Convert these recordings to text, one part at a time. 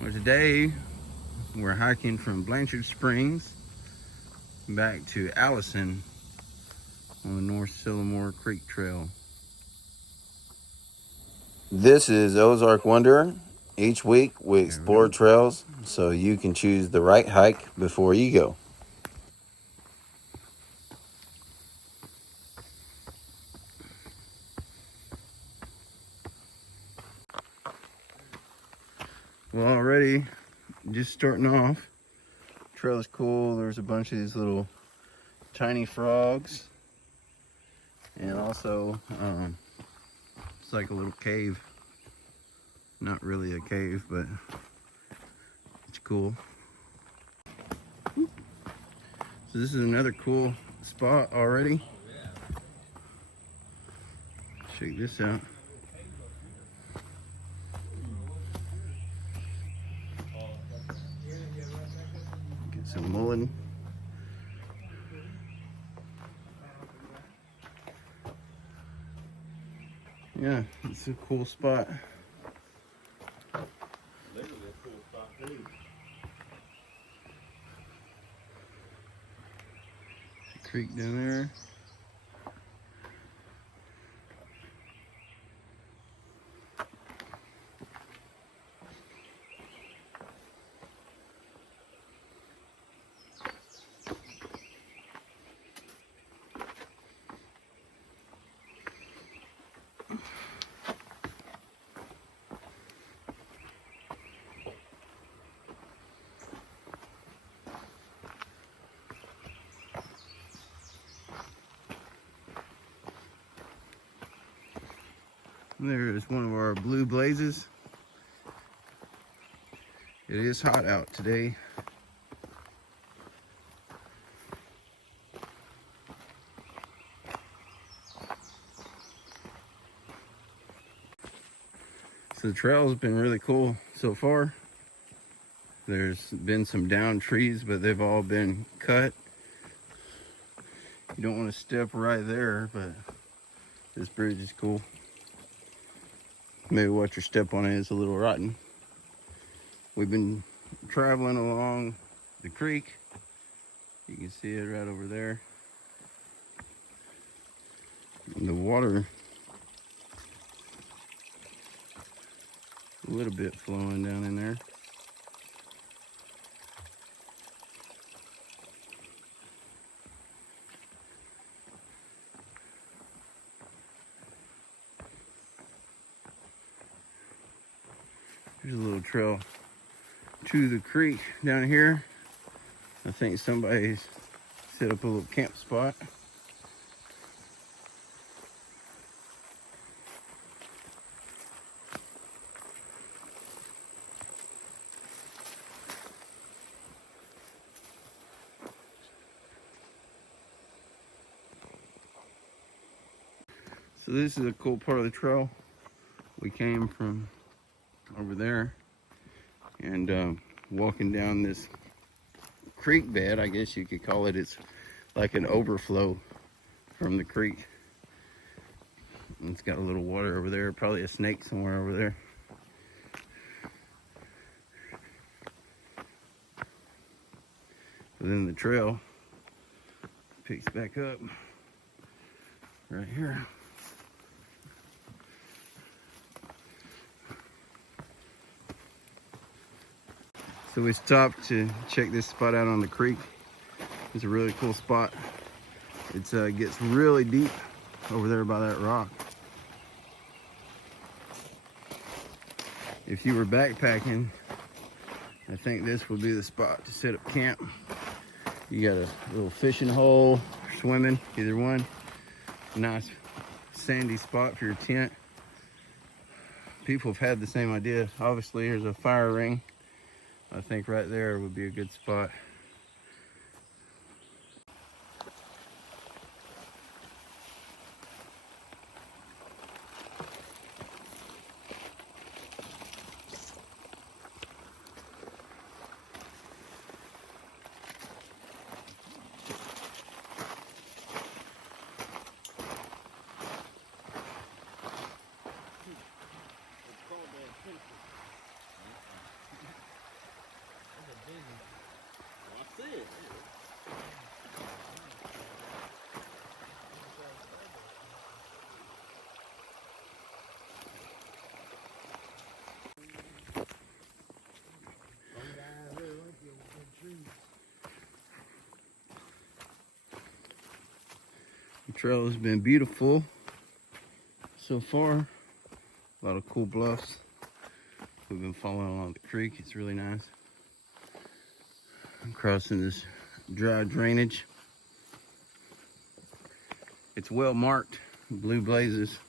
Well, today we're hiking from Blanchard Springs back to Allison on the North Sylamore Creek Trail. This is Ozark Wanderer. Each week we explore trails so you can choose the right hike before you go. Well, already just starting off. Trail is cool. There's a bunch of these little tiny frogs, and also it's like a little cave. Not really a cave, but it's cool. So this is another cool spot already. Check this out. Get some mullein. Yeah, it's a cool spot. Creek down there. There is one of our blue blazes. It is hot out today. So the trail has been really cool so far. There's been some downed trees, but they've all been cut. You don't want to step right there, but this bridge is cool. Maybe what your step on it is a little rotten. We've been traveling along the creek. You can see it right over there. And the water, a little bit flowing down in there. There's a little trail to the creek down here. I think somebody's set up a little camp spot. So this is a cool part of the trail. We came from over there and walking down this creek bed, I guess you could call it. It's like an overflow from the creek. And it's got a little water over there, probably a snake somewhere over there. But then the trail picks back up right here. So we stopped to check this spot out on the creek. It's a really cool spot. It gets really deep over there by that rock. If you were backpacking, I think this would be the spot to set up camp. You got a little fishing hole, swimming, either one. Nice sandy spot for your tent. People have had the same idea. Obviously, here's a fire ring. I think right there would be a good spot. I see it. The trail has been beautiful so far. A lot of cool bluffs. We've been following along the creek. It's really nice. I'm crossing this dry drainage. It's well marked, blue blazes.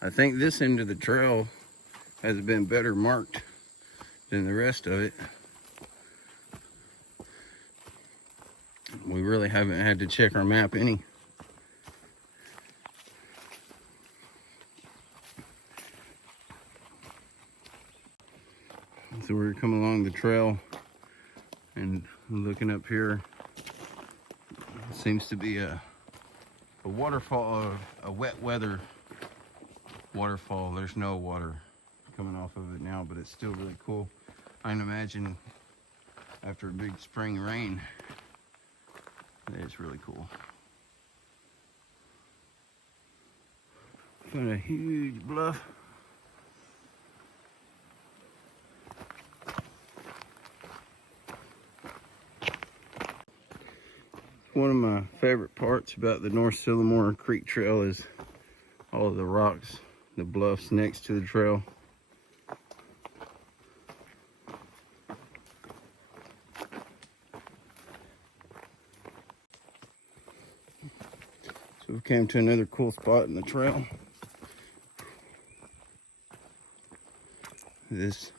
I think this end of the trail has been better marked than the rest of it. We really haven't had to check our map any. So we're coming along the trail and looking up here. It seems to be a waterfall, a wet weather waterfall. There's no water coming off of it now, but it's still really cool. I can imagine after a big spring rain, it's really cool. Found a huge bluff. One of my favorite parts about the North Sylamore Creek Trail is all of the rocks, the bluffs next to the trail. So we came to another cool spot in the trail. This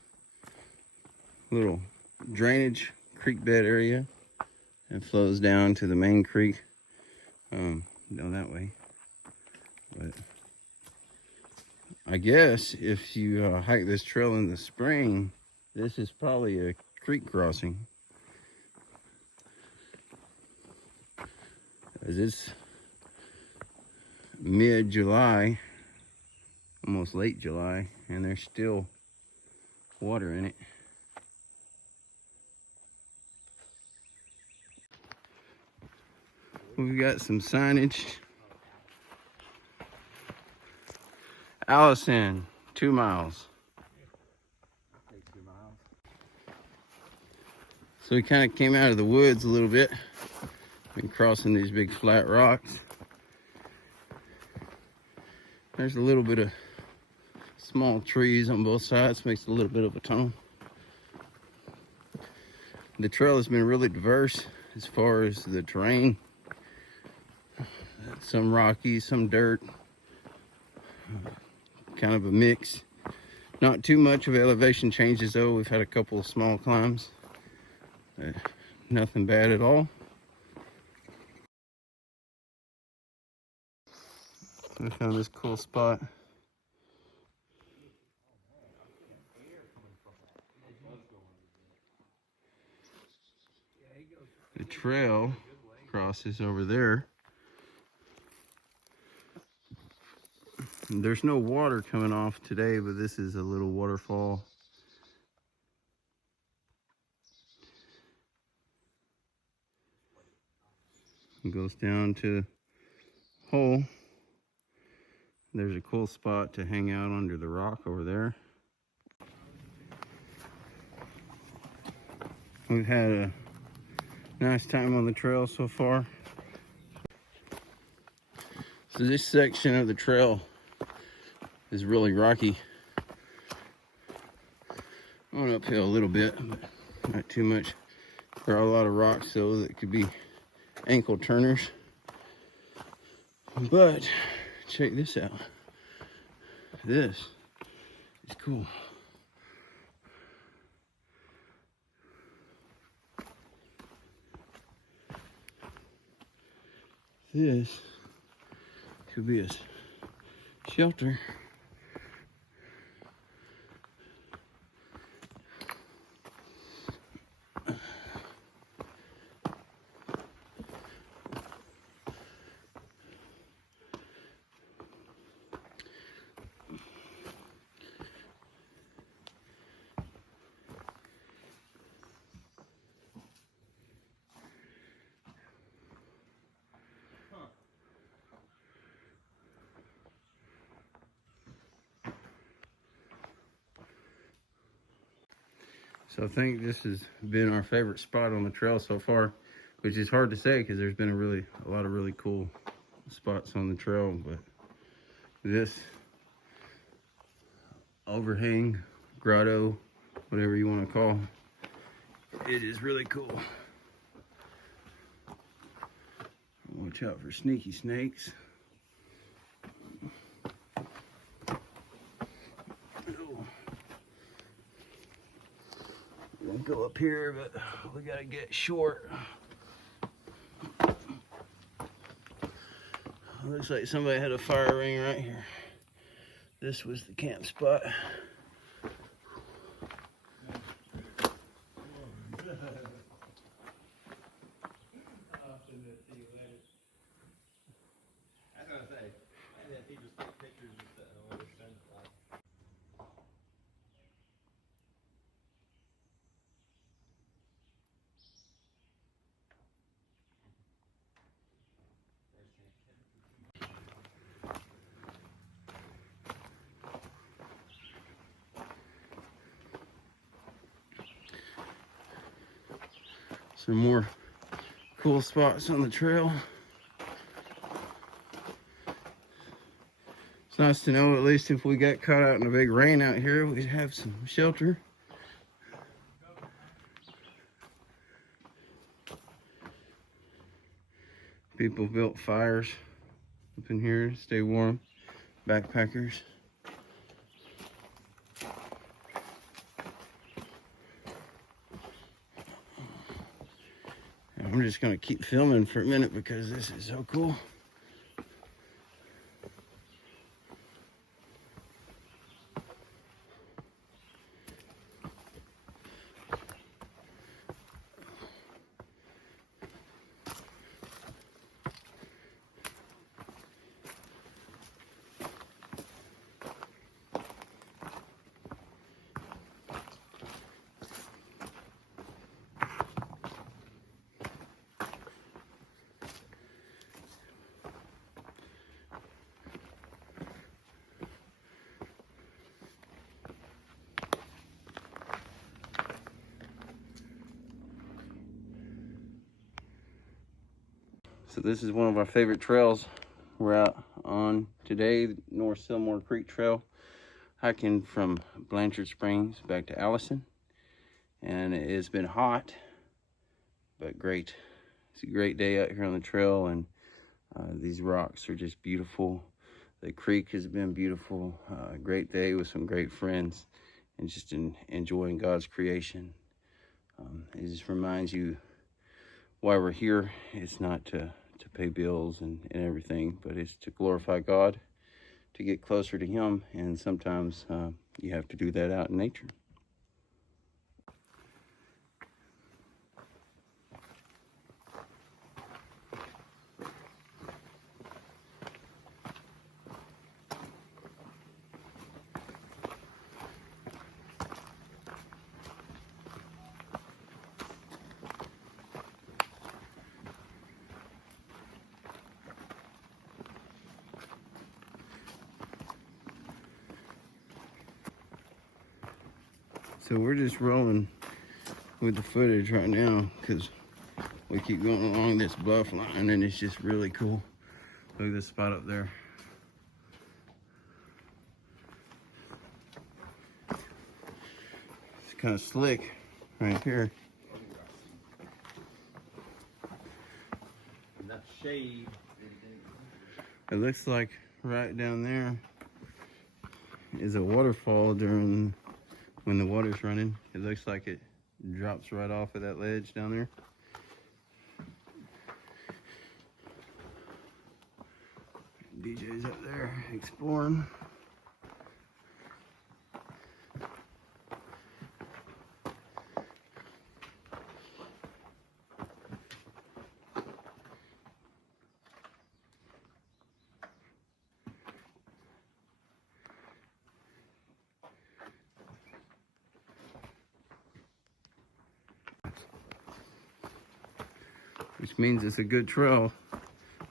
little drainage creek bed area. It flows down to the main creek down that way. But I guess if you hike this trail in the spring, this is probably a creek crossing. As it's mid-July, almost late July, and there's still water in it. We've got some signage. Allison, 2 miles. So we kind of came out of the woods a little bit. Been crossing these big flat rocks. There's a little bit of small trees on both sides, makes a little bit of a tone. The trail has been really diverse as far as the terrain. Some rocky, some dirt, kind of a mix. Not too much of elevation changes though. We've had a couple of small climbs. Nothing bad at all. We found this cool spot. The trail crosses over there. There's no water coming off today, but this is a little waterfall. It goes down to a hole. There's a cool spot to hang out under the rock over there. We've had a nice time on the trail so far. So this section of the trail is really rocky. I went uphill a little bit, but not too much. There are a lot of rocks though that could be ankle turners. But check this out. This is cool. This could be a shelter. So I think this has been our favorite spot on the trail so far, which is hard to say because there's been a lot of really cool spots on the trail, but this overhang, grotto, whatever you want to call it, is really cool. Watch out for sneaky snakes. We're gonna go up here, but we gotta get short. Looks like somebody had a fire ring right here. This was the camp spot. Some more cool spots on the trail. It's nice to know, at least if we got caught out in a big rain out here, we'd have some shelter. People built fires up in here to stay warm. Backpackers. I'm just gonna keep filming for a minute because this is so cool. So this is one of our favorite trails we're out on today, the North Sylamore Creek Trail, hiking from Blanchard Springs back to Allison. And it has been hot, but great. It's a great day out here on the trail, and these rocks are just beautiful. The creek has been beautiful. Great day with some great friends, and just enjoying God's creation. It just reminds you why we're here. It's not to pay bills and everything, but it's to glorify God, to get closer to Him, and sometimes you have to do that out in nature. So we're just rolling with the footage right now because we keep going along this bluff line, and it's just really cool. Look at this spot up there. It's kind of slick right here. Enough shade. It looks like right down there is a waterfall during when the water's running. It looks like it drops right off of that ledge down there. DJ's up there exploring. Which means it's a good trail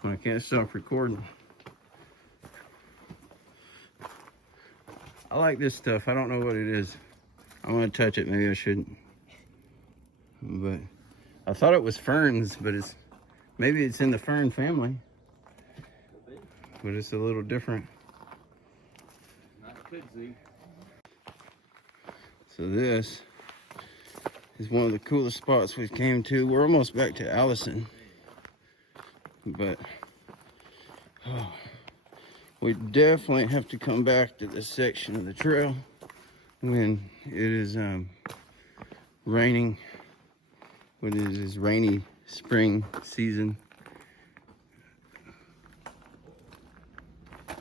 when I can't stop recording. I like this stuff. I don't know what it is. I want to touch it. Maybe I shouldn't. but I thought it was ferns, but maybe it's in the fern family, but it's a little different. So this is one of the coolest spots we came to. We're almost back to Allison, but we definitely have to come back to this section of the trail when it is raining, when it is rainy spring season. I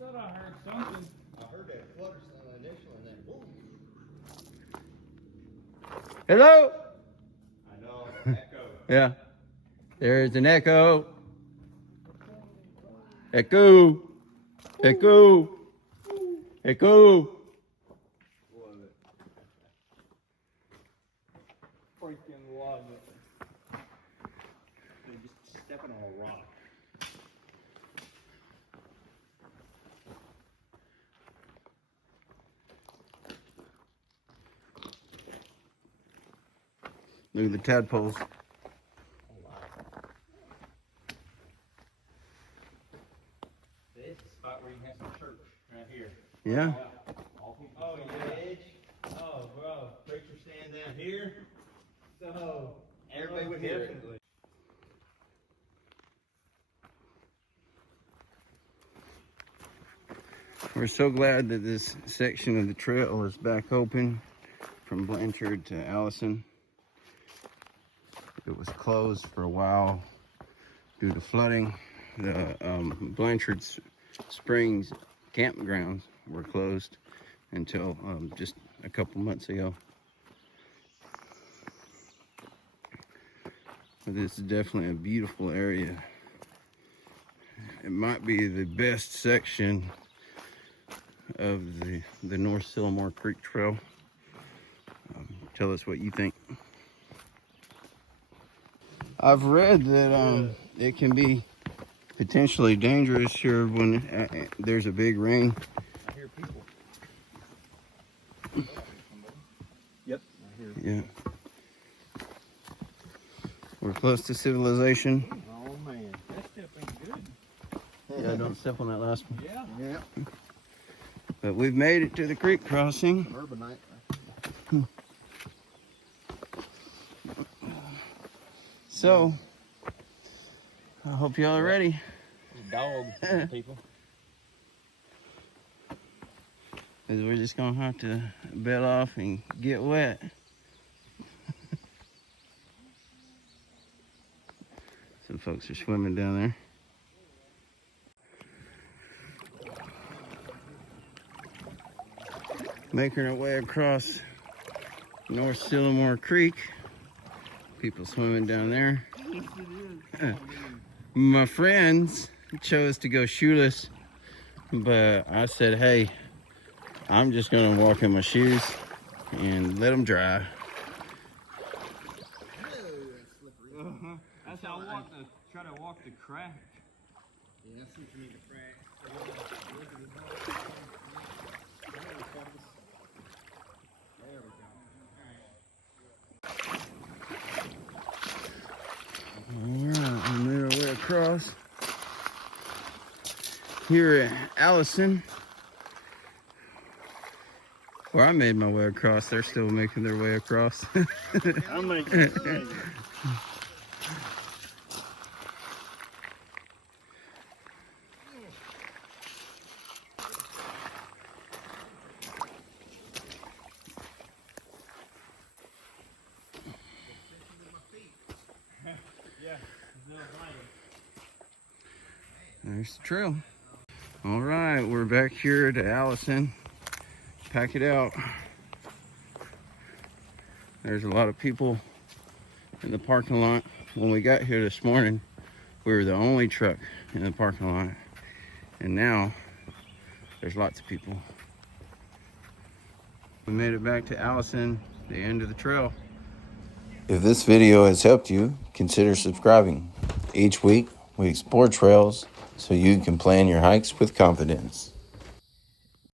thought I heard something. I heard that flutter sound initially and then boom. Hello? I know, echo. Yeah, there's an echo. Echo. Echo. Echo. Love it. Freaking love it. They're just stepping on a rock. Look at the tadpoles. This is the spot where you have some church right here. Yeah. Oh, yeah. Oh, bro. Preacher stand down here. So, Everybody would hear it. definitely. We're so glad that this section of the trail is back open from Blanchard to Allison. It was closed for a while due to flooding. The Blanchard Springs campgrounds were closed until just a couple months ago. But this is definitely a beautiful area. It might be the best section of the North Sylamore Creek Trail. Tell us what you think. I've read that it can be potentially dangerous here when there's a big rain. I hear people. Yep, I hear people. Yeah. We're close to civilization. Oh, man. That step ain't good. Yeah, don't step on that last one. Yeah. Yeah. But we've made it to the creek crossing. Urbanite. So, I hope y'all are ready. Dogs, people. Because we're just going to have to bail off and get wet. Some folks are swimming down there. Making our way across North Sylamore Creek. People swimming down there. My friends chose to go shoeless, but I said, hey, I'm just gonna walk in my shoes and let them dry. That's how I try to walk the crack. Yeah, that's what you need to crack. There we go. Alright, we made our way across. Here at Allison, where I made my way across, they're still making their way across. I'm making it. There's the trail. All right, we're back here to Allison. Pack it out. There's a lot of people in the parking lot. When we got here this morning, we were the only truck in the parking lot. And now, there's lots of people. We made it back to Allison, the end of the trail. If this video has helped you, consider subscribing. Each week, we explore trails so you can plan your hikes with confidence.